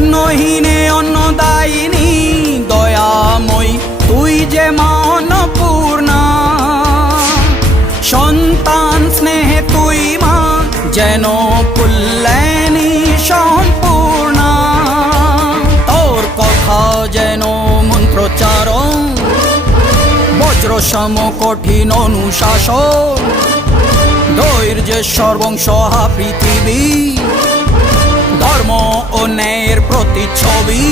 অন্নহীনে অন্নদায়িনী দয়াময়ী তুই যে মা অন্নপূর্ণা। সন্তান স্নেহে তুই মা যেন কল্যাণী সম্পূর্ণা। তোর কথা যেন মন্ত্রোচ্চারণ, বজ্র সম কঠিন অনুশাসন, ধৈর্যেশ্বর বংশহা পৃথিবী, ধর্ম ও ন্যায়ের প্রতিচ্ছবি।